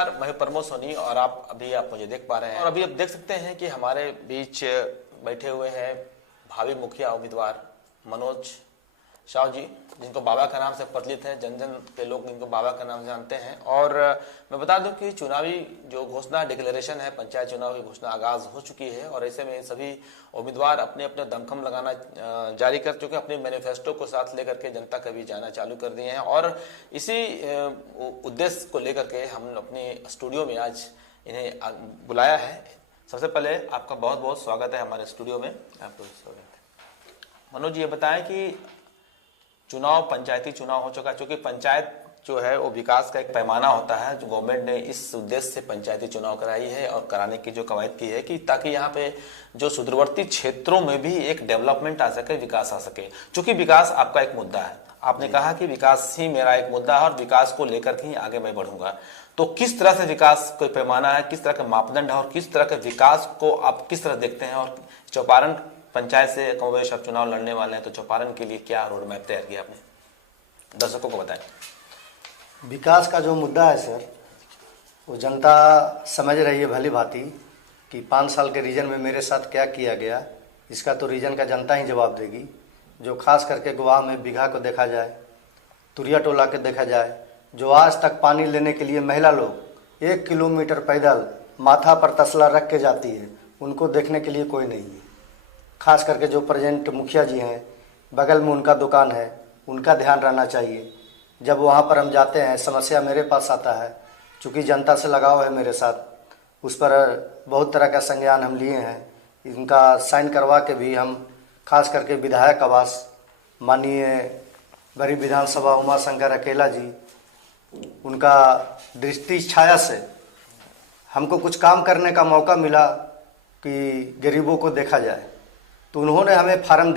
नमस्कार, मैं प्रमोद सोनी और आप मुझे देख पा रहे हैं। और अभी आप देख सकते हैं कि हमारे बीच बैठे हुए हैं भावी मुखिया उम्मीदवार मनोज साहू जी, जिनको बाबा का नाम से प्रचलित है। जन जन के लोग इनको बाबा का नाम जानते हैं। और मैं बता दूं कि चुनावी जो घोषणा डिक्लेरेशन है, पंचायत चुनाव की घोषणा आगाज हो चुकी है और ऐसे में सभी उम्मीदवार अपने अपने दमखम लगाना जारी कर चुके हैं। अपने मैनिफेस्टो को साथ लेकर के जनता का भी जाना चालू कर दिए हैं और इसी उद्देश्य को लेकर के हम अपने स्टूडियो में आज इन्हें बुलाया है। सबसे पहले आपका बहुत बहुत स्वागत है हमारे स्टूडियो में। आपको स्वागत है। मनोज जी, ये बताएं कि चुनाव, पंचायती चुनाव हो चुका है, क्योंकि पंचायत जो है वो विकास का एक पैमाना होता है जो गवर्नमेंट ने इस उद्देश्य से पंचायती चुनाव कराई है और कराने की जो कवायद की है कि ताकि यहाँ पे जो सुदूरवर्ती क्षेत्रों में भी एक डेवलपमेंट आ सके, विकास आ सके। क्योंकि विकास आपका एक मुद्दा है, आपने कहा कि विकास ही मेरा एक मुद्दा है और विकास को लेकर के ही आगे मैं बढ़ूंगा। तो किस तरह से विकास कोई पैमाना है, किस तरह का मापदंड है और किस तरह के विकास को आप किस तरह देखते हैं? और चौपारण पंचायत से कमोबेश आप चुनाव लड़ने वाले हैं, तो चौपारण के लिए क्या रोड मैप तैयार किया आपने, दर्शकों को बताएं। विकास का जो मुद्दा है सर, वो जनता समझ रही है भली भांति कि 5 साल के रीजन में मेरे साथ क्या किया गया। इसका तो रीजन का जनता ही जवाब देगी। जो खास करके गोवा में बीघा को देखा जाए, तुरिया टोला के देखा जाए, जो आज तक पानी लेने के लिए महिला लोग 1 किलोमीटर पैदल माथा पर तसला रख के जाती है, उनको देखने के लिए कोई नहीं है। खास करके जो प्रेजेंट मुखिया जी हैं, बगल में उनका दुकान है, उनका ध्यान रहना चाहिए। जब वहाँ पर हम जाते हैं, समस्या मेरे पास आता है, चूँकि जनता से लगाव है मेरे साथ, उस पर बहुत तरह का संज्ञान हम लिए हैं। इनका साइन करवा के भी हम खास करके विधायक आवास माननीय बड़ी विधानसभा उमा शंकर अकेला जी, उनका दृष्टि छाया से हमको कुछ काम करने का मौका मिला कि गरीबों को देखा जाए, तो उन्होंने हमें फार्म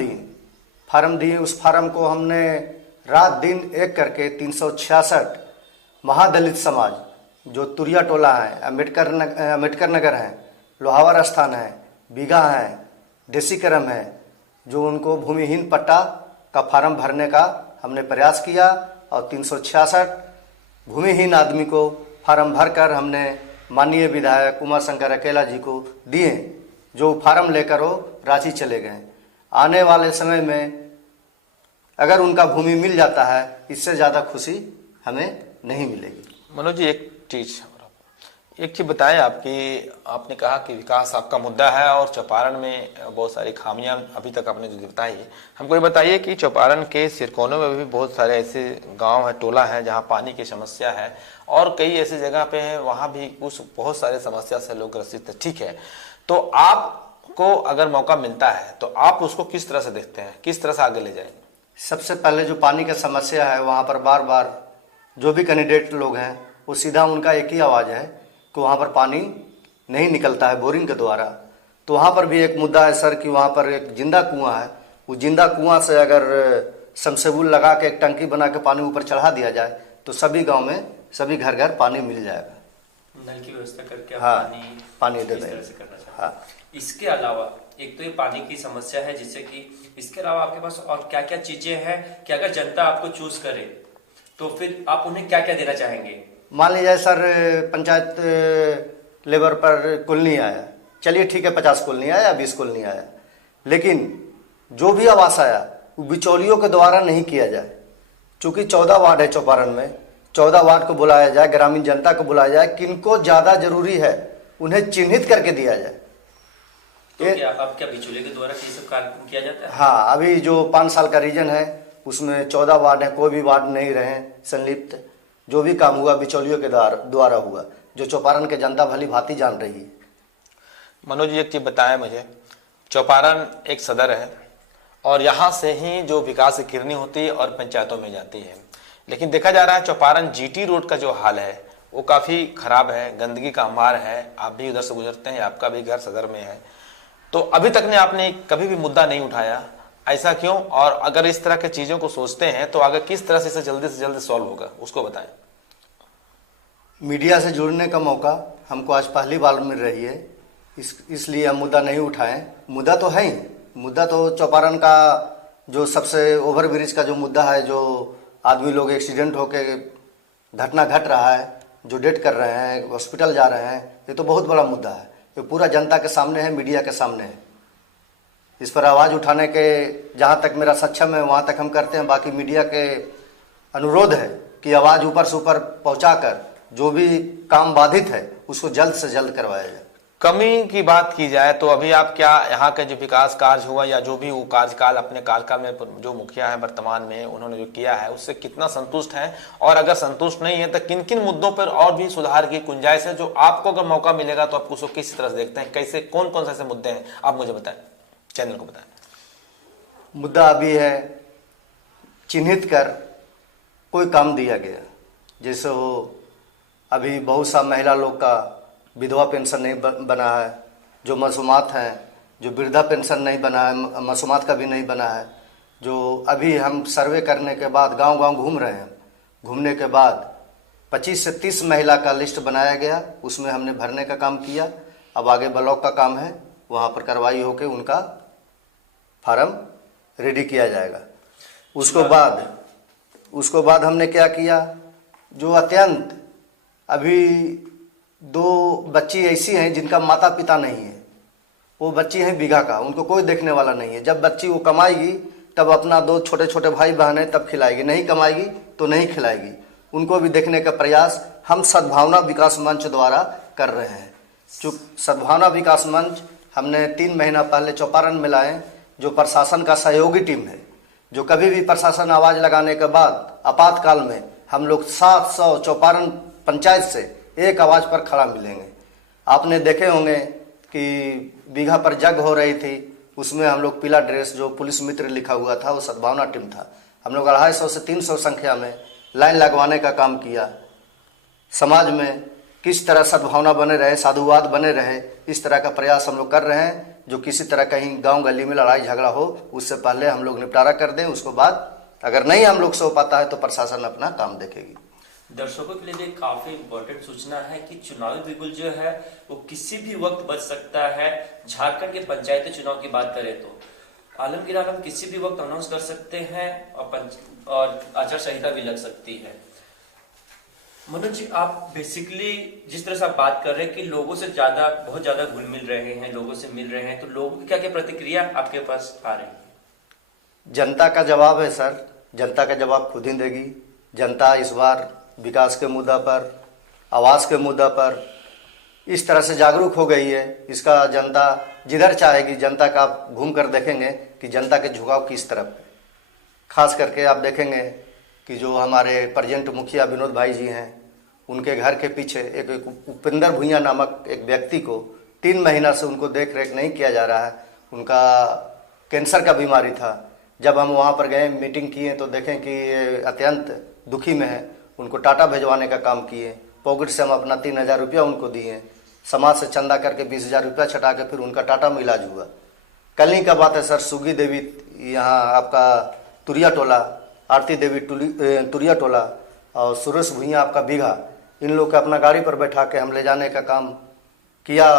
दिए। उस फार्म को हमने रात दिन एक करके 366 महादलित समाज जो तुरिया टोला है, अम्बेडकर नगर है, लोहावर स्थान है, बीघा है, देसीकरम है, जो उनको भूमिहीन पट्टा का फार्म भरने का हमने प्रयास किया और 366 भूमिहीन आदमी को फार्म भरकर हमने माननीय विधायक उमा शंकर अकेला जी को दिए, जो फार्म लेकर वो रांची चले गए। आने वाले समय में अगर उनका भूमि मिल जाता है, इससे ज़्यादा खुशी हमें नहीं मिलेगी। मनोज जी, एक चीज बताएं आपने कहा कि विकास आपका मुद्दा है और चौपारण में बहुत सारी खामियां अभी तक आपने जो बताई है, हमको ये बताइए कि चौपारण के सिरकोनों में भी बहुत सारे ऐसे गांव है, टोला है जहां पानी की समस्या है और कई ऐसी जगह पे है वहां भी कुछ बहुत सारे समस्या से लोग ग्रसित है। ठीक है, तो आपको अगर मौका मिलता है तो आप उसको किस तरह से देखते हैं, किस तरह से आगे ले जाएंगे? सबसे पहले जो पानी की समस्या है, वहाँ पर बार बार जो भी कैंडिडेट लोग हैं, वो सीधा उनका एक ही आवाज़ है कि वहाँ पर पानी नहीं निकलता है बोरिंग के द्वारा। तो वहाँ पर भी एक मुद्दा है सर कि वहाँ पर एक जिंदा कुआं है, वो जिंदा कुआं से अगर समसेबुल लगा के एक टंकी बना के पानी ऊपर चढ़ा दिया जाए तो सभी गाँव में सभी घर घर पानी मिल जाएगा। नल की व्यवस्था करके हाँ, पानी दे दें। हाँ, इसके अलावा एक तो ये पानी की समस्या है, जिससे कि इसके अलावा आपके पास और क्या क्या चीजें हैं कि अगर जनता आपको चूज करे तो फिर आप उन्हें क्या क्या देना चाहेंगे? मान लीजिए सर, पंचायत लेवल पर कुल नहीं आया, चलिए ठीक है, 50 कुल नहीं आया, 20 कुल नहीं आया, लेकिन जो भी आवास आया वो बिचौलियों के द्वारा नहीं किया जाए। चूँकि 14 वार्ड है चौपारण में, 14 वार्ड को बुलाया जाए, ग्रामीण जनता को बुलाया जाए, किनको ज़्यादा जरूरी है उन्हें चिन्हित करके दिया जाए। तो क्या बिचौलिए के द्वारा ये सब कार्य किया जाता है? हाँ, अभी जो 5 साल का रीजन है उसमें 14 वार्ड है, कोई भी वार्ड नहीं रहे संलिप्त। जो भी काम हुआ बिचौलियों के द्वारा हुआ, जो चौपारण के जनता भली भांति जान रही है। मनोज जी, एक चीज बताएं मुझे, चौपारण एक सदर है और यहाँ से ही जो विकास की किरनी होती है और पंचायतों में जाती है, लेकिन देखा जा रहा है चौपारण जीटी रोड का जो हाल है वो काफी खराब है, गंदगी का अंबार है। आप भी उधर से गुजरते हैं, आपका भी घर सदर में है, तो अभी तक ने आपने कभी भी मुद्दा नहीं उठाया, ऐसा क्यों? और अगर इस तरह के चीजों को सोचते हैं तो आगे किस तरह से इसे जल्दी से जल्दी सॉल्व होगा, उसको बताएं। मीडिया से जुड़ने का मौका हमको आज पहली बार मिल रही है, इसलिए हम मुद्दा नहीं उठाएं। मुद्दा तो है ही, मुद्दा तो चौपारण का जो सबसे ओवरब्रिज का जो मुद्दा है, जो आदमी लोग एक्सीडेंट होके घटना घट रहा है, जो डेट कर रहे हैं, हॉस्पिटल जा रहे हैं, ये तो बहुत बड़ा मुद्दा है। ये पूरा जनता के सामने है, मीडिया के सामने है। इस पर आवाज़ उठाने के जहाँ तक मेरा सक्षम है वहाँ तक हम करते हैं। बाकी मीडिया के अनुरोध है कि आवाज़ ऊपर से ऊपर पहुँचाकर जो भी काम बाधित है उसको जल्द से जल्द करवाया जाए। कमी की बात की जाए तो अभी आप क्या यहाँ का जो विकास कार्य हुआ या जो भी वो कार्यकाल अपने कार्यकाल में जो मुखिया है वर्तमान में उन्होंने जो किया है उससे कितना संतुष्ट हैं, और अगर संतुष्ट नहीं है तो किन किन मुद्दों पर और भी सुधार की गुंजाइश है, जो आपको अगर मौका मिलेगा तो आप उसको किस तरह से देखते हैं, कैसे कौन कौन से ऐसे मुद्दे हैं आप मुझे बताएं, चैनल को बताएं। मुद्दा अभी है चिन्हित कर कोई काम दिया गया, जैसे वो अभी बहुत सा महिला लोग का विधवा पेंशन नहीं बना है, जो मसूमात हैं, जो वृद्धा पेंशन नहीं बना है, मसूमात का भी नहीं बना है। जो अभी हम सर्वे करने के बाद गांव-गांव घूम रहे हैं, घूमने के बाद 25 से 30 महिला का लिस्ट बनाया गया, उसमें हमने भरने का काम किया। अब आगे ब्लॉक का काम है, वहाँ पर कार्रवाई होकर उनका फार्म रेडी किया जाएगा। उसको बाद हमने क्या किया, जो अत्यंत अभी 2 बच्ची ऐसी हैं जिनका माता पिता नहीं है, वो बच्ची हैं बीघा का, उनको कोई देखने वाला नहीं है। जब बच्ची वो कमाएगी तब अपना 2 छोटे छोटे भाई बहन है तब खिलाएगी, नहीं कमाएगी तो नहीं खिलाएगी। उनको भी देखने का प्रयास हम सद्भावना विकास मंच द्वारा कर रहे हैं। चूँकि सद्भावना विकास मंच हमने 3 महीना पहले चौपारण में लाए, जो प्रशासन का सहयोगी टीम है, जो कभी भी प्रशासन आवाज़ लगाने के बाद आपातकाल में हम लोग 700 चौपारण पंचायत से एक आवाज़ पर खड़ा मिलेंगे। आपने देखे होंगे कि बीघा पर जग हो रही थी, उसमें हम लोग पीला ड्रेस जो पुलिस मित्र लिखा हुआ था वो सद्भावना टीम था। हम लोग 250 से 300 संख्या में लाइन लगवाने का काम किया। समाज में किस तरह सद्भावना बने रहे, साधुवाद बने रहे, इस तरह का प्रयास हम लोग कर रहे हैं। जो किसी तरह कहीं गांव गली में लड़ाई झगड़ा हो उससे पहले हम लोग निपटारा कर दें, उसको बाद अगर नहीं हम लोग से हो पाता है तो प्रशासन अपना काम देखेगी। दर्शकों के लिए काफी इम्पोर्टेंट सूचना है कि चुनावी बिगुल जो है वो किसी भी वक्त बच सकता है। झारखंड के पंचायती चुनाव की बात करें तो आलमगीर आलम किसी भी वक्त अनाउंस कर सकते हैं और आचार संहिता भी लग सकती है। मनोज जी, आप बेसिकली जिस तरह से आप बात कर रहे हैं कि लोगों से बहुत ज्यादा घुल मिल रहे हैं, लोगों से मिल रहे हैं, तो लोगों की क्या क्या प्रतिक्रिया आपके पास आ रही है? जनता का जवाब है सर, जनता का जवाब खुद ही देगी। जनता इस बार विकास के मुद्दा पर, आवास के मुद्दा पर इस तरह से जागरूक हो गई है। इसका जनता जिधर चाहेगी, जनता का आप घूम कर देखेंगे कि जनता के झुकाव किस तरफ है। खास करके आप देखेंगे कि जो हमारे प्रेजेंट मुखिया विनोद भाई जी हैं, उनके घर के पीछे एक उपेंद्र भुइयां नामक एक व्यक्ति को 3 महीना से उनको देख रेख नहीं किया जा रहा है। उनका कैंसर का बीमारी था। जब हम वहाँ पर गए, मीटिंग किए तो देखें कि ये अत्यंत दुखी में है। उनको टाटा भिजवाने का काम किए, पॉकेट से हम अपना 3000 रुपया उनको दिए, समाज से चंदा करके 20,000 रुपया छटा के फिर उनका टाटा में इलाज हुआ। कल ही का बात है सर, सुगी देवी यहाँ आपका तुरिया टोला, आरती देवी तुरिया टोला और सुरेश भुइयां आपका बीघा, इन लोग का अपना गाड़ी पर बैठा के हम ले जाने का काम किया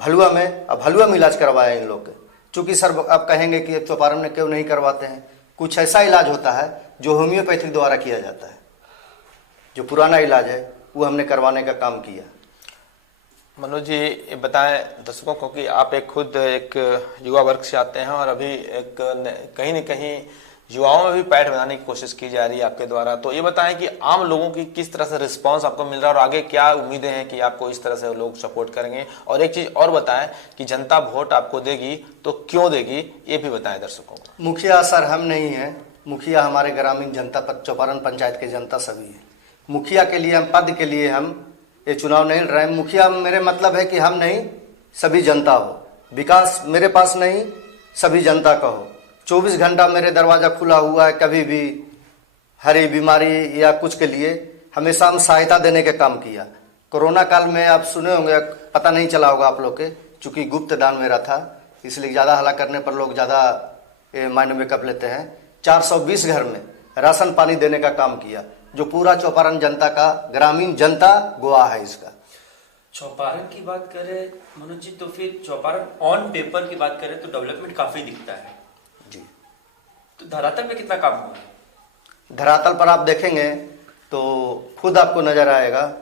भलुआ में। अब भलुआ में इलाज करवाया इन लोग के। चूँकि सर आप कहेंगे कि चौपारण में क्यों नहीं करवाते हैं, कुछ ऐसा इलाज होता है जो होम्योपैथी द्वारा किया जाता है, जो पुराना इलाज है वो हमने करवाने का काम किया। मनोज जी, ये बताएं दर्शकों को कि आप खुद एक युवा वर्ग से आते हैं और अभी एक कहीं न कहीं युवाओं में भी पैठ बनाने की कोशिश की जा रही है आपके द्वारा। तो ये बताएं कि आम लोगों की किस तरह से रिस्पांस आपको मिल रहा है और आगे क्या उम्मीदें हैं कि आपको इस तरह से लोग सपोर्ट करेंगे। और एक चीज और बताएं कि जनता वोट आपको देगी तो क्यों देगी, ये भी बताएं दर्शकों को। मुखिया सर हम नहीं हैं, मुखिया हमारे ग्रामीण जनता चौपारण पंचायत के जनता सभी है। मुखिया के लिए हम पद के लिए हम ये चुनाव नहीं लड़ रहे हैं। मुखिया मेरे मतलब है कि हम नहीं, सभी जनता हो। विकास मेरे पास नहीं, सभी जनता का हो। 24 घंटा मेरे दरवाज़ा खुला हुआ है। कभी भी हरी बीमारी या कुछ के लिए हमेशा हम सहायता देने का काम किया। कोरोना काल में आप सुने होंगे, पता नहीं चला होगा आप लोग के, चूँकि गुप्त दान मेरा था इसलिए ज़्यादा हल्ला करने पर लोग ज़्यादा माइंड में कप लेते हैं। 420 घर में राशन पानी देने का काम किया, जो पूरा चौपारण जनता का, ग्रामीण जनता गवाह है इसका। चौपारण की बात करें मनोज जी, तो फिर चौपारण ऑन पेपर की बात करें तो डेवलपमेंट काफी दिखता है जी, तो धरातल पे कितना काम हुआ है? धरातल पर आप देखेंगे तो खुद आपको नजर आएगा,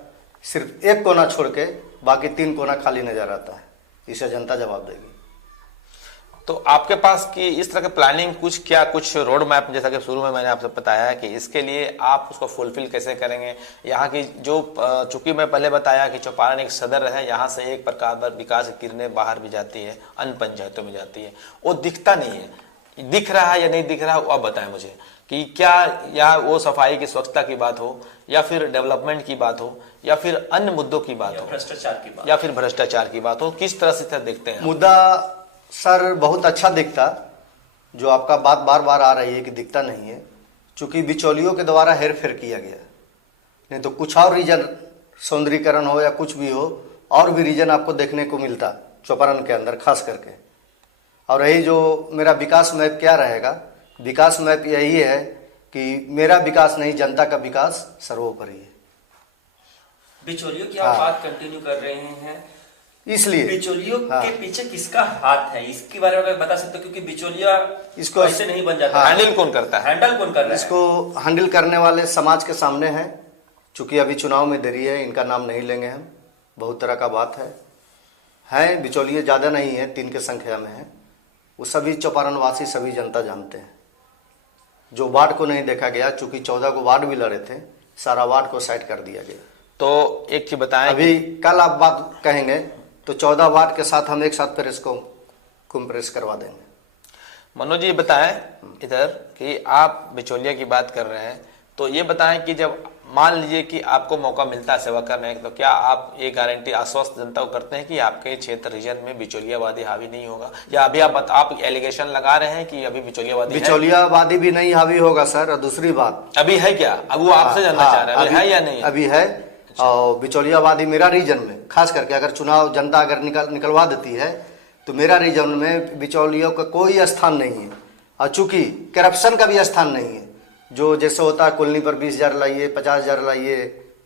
सिर्फ एक कोना छोड़ के बाकी 3 कोना खाली नजर आता है। इसे जनता जवाब देगी। तो आपके पास की इस तरह की प्लानिंग कुछ रोड मैप, जैसा कि शुरू में मैंने आपसे बताया है कि इसके लिए आप उसको फुलफिल कैसे करेंगे। यहाँ की जो चूंकि मैं पहले बताया कि चौपारण एक सदर है, यहाँ से एक प्रकार पर विकास की किरणें बाहर भी जाती है, अन्य पंचायतों में जाती है, वो दिखता नहीं है। दिख रहा है या नहीं दिख रहा, वो आप बताएं मुझे कि क्या या वो सफाई की स्वच्छता की बात हो, या फिर डेवलपमेंट की बात हो, या फिर अन्य मुद्दों की बात हो, भ्रष्टाचार की बात, या फिर भ्रष्टाचार की बात हो, किस तरह से देखते हैं? मुद्दा सर बहुत अच्छा दिखता, जो आपका बात बार बार आ रही है कि दिखता नहीं है, चूंकि बिचौलियों के द्वारा हेर फेर किया गया। नहीं तो कुछ और रीजन, सौंदर्यीकरण हो या कुछ भी हो, और भी रीजन आपको देखने को मिलता चौपारण के अंदर खास करके। और यही जो मेरा विकास मैप क्या रहेगा, विकास मैप यही है कि मेरा विकास नहीं, जनता का विकास सर्वोपरि है। बिचौलियों की आप बात कंटिन्यू कर रहे हैं, इसलिए बिचौलियों के पीछे किसका हाथ है, इसके बारे में बता सकते हो? क्योंकि बिचौलिया इसको ऐसे नहीं बन जाता। हैंडल कौन करता है? हैंडल कौन कर रहा है? इसको हैंडल करने वाले समाज के सामने हैं। चूंकि अभी चुनाव में देरी है, इनका नाम नहीं लेंगे हम, बहुत तरह का बात है बिचौलिए ज्यादा नहीं है, 3 की संख्या में है। वो सभी चौपारण वासी, सभी जनता जानते हैं। जो वार्ड को नहीं देखा गया, चूंकि 14 को वार्ड भी लड़े थे, सारा वार्ड को साइड कर दिया गया। तो एक चीज बताएं, अभी कल आप बात कहेंगे तो 14 वार्ड के साथ हम एक साथ फिर इसको कंप्रेस करवा देंगे। मनोज जी बताएं इधर कि आप बिचौलिया की बात कर रहे हैं, तो ये बताएं कि जब मान लीजिए कि आपको मौका मिलता है सेवा करने का, तो क्या आप ये गारंटी आश्वस्त जनता को करते हैं कि आपके क्षेत्र रीजन में बिचौलियावादी हावी नहीं होगा? या अभी आप एलिगेशन लगा रहे हैं कि अभी बिचौलियावादी भी नहीं हावी होगा सर? और दूसरी बात अभी है क्या? अब वो आपसे जानना चाह रहे हैं, अभी है या नहीं? अभी है। और बिचौलियावादी मेरा रीजन में खास करके, अगर चुनाव जनता अगर निकलवा देती है तो मेरा रीजन में बिचौलियों का कोई स्थान नहीं है। और चूंकि करप्शन का भी स्थान नहीं है, जो जैसे होता है कॉलोनी पर 20,000 लाइए, 50,000 लाइए,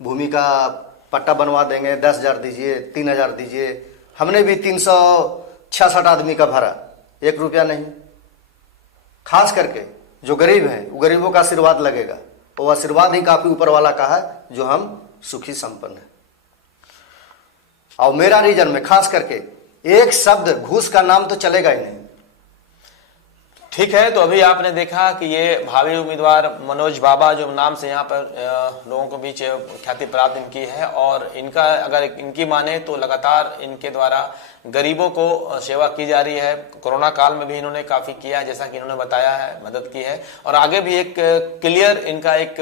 भूमि का पट्टा बनवा देंगे, 10,000 दीजिए, 3,000 दीजिए। हमने भी 366 आदमी का भरा, 1 रुपया नहीं। खास करके जो गरीब है, वो गरीबों का आशीर्वाद लगेगा, वो आशीर्वाद ही काफी ऊपर वाला का है, जो हम सुखी संपन्न है। और मेरा रीजन में खास करके एक शब्द घूस का नाम तो चलेगा ही नहीं। ठीक है, तो अभी आपने देखा कि ये भावी उम्मीदवार मनोज बाबा, जो नाम से यहाँ पर लोगों के बीच ख्याति प्राप्त इनकी है, और इनका अगर इनकी माने तो लगातार इनके द्वारा गरीबों को सेवा की जा रही है। कोरोना काल में भी इन्होंने काफी किया है, जैसा कि इन्होंने बताया है, मदद की है। और आगे भी एक क्लियर इनका एक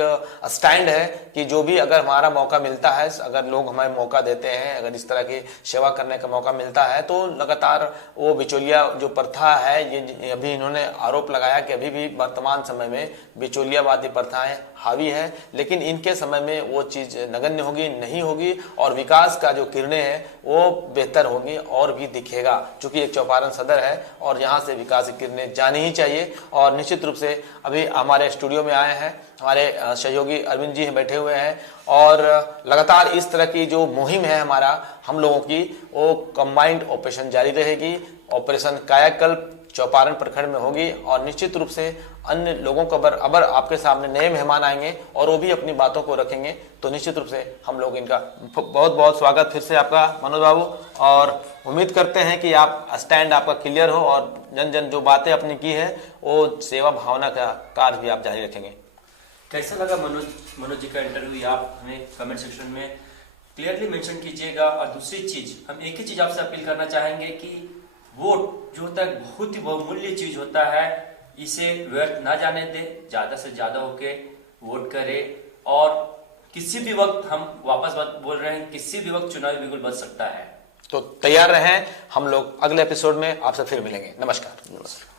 स्टैंड है कि जो भी अगर हमारा मौका मिलता है, अगर लोग हमें मौका देते हैं, अगर इस तरह की सेवा करने का मौका मिलता है, तो लगातार वो बिचौलिया जो प्रथा है, ये अभी इन्होंने आरोप लगाया कि अभी भी वर्तमान समय में बिचौलियावादी प्रथाएं हावी है, लेकिन इनके समय में वो चीज नगण्य होगी, नहीं होगी, और विकास का जो किरणें हैं वो बेहतर होगी और भी दिखेगा। चूंकि एक चौपारण सदर है और यहाँ से विकास की किरणें जानी ही चाहिए। और निश्चित रूप से अभी हमारे स्टूडियो में आए हैं हमारे सहयोगी अरविंद जी बैठे हुए हैं, और लगातार इस तरह की जो मुहिम है हमारा हम लोगों की, वो कंबाइंड ऑपरेशन जारी रहेगी। ऑपरेशन कायाकल्प चौपारण प्रखंड में होगी, और निश्चित रूप से अन्य लोगों को अगर आपके सामने नए मेहमान आएंगे और वो भी अपनी बातों को रखेंगे, तो निश्चित रूप से हम लोग इनका बहुत बहुत स्वागत फिर से आपका मनोज बाबू, और उम्मीद करते हैं कि आप स्टैंड आपका क्लियर हो और जन जन जो बातें अपनी की है वो सेवा भावना का कार्य भी आप जारी रखेंगे। कैसा लगा मनोज जी का इंटरव्यू? आप हमें कमेंट सेक्शन में क्लियरली मेंशन कीजिएगा। और दूसरी चीज, हम एक ही चीज आपसे अपील करना चाहेंगे कि वोट जो होता है बहुत ही बहुमूल्य चीज होता है, इसे व्यर्थ ना जाने दे, ज्यादा से ज्यादा होके वोट करे। और किसी भी वक्त, हम वापस बात बोल रहे हैं, किसी भी वक्त चुनाव बिल्कुल बच सकता है। तो तैयार रहें, हम लोग अगले एपिसोड में आपसे फिर मिलेंगे। नमस्कार।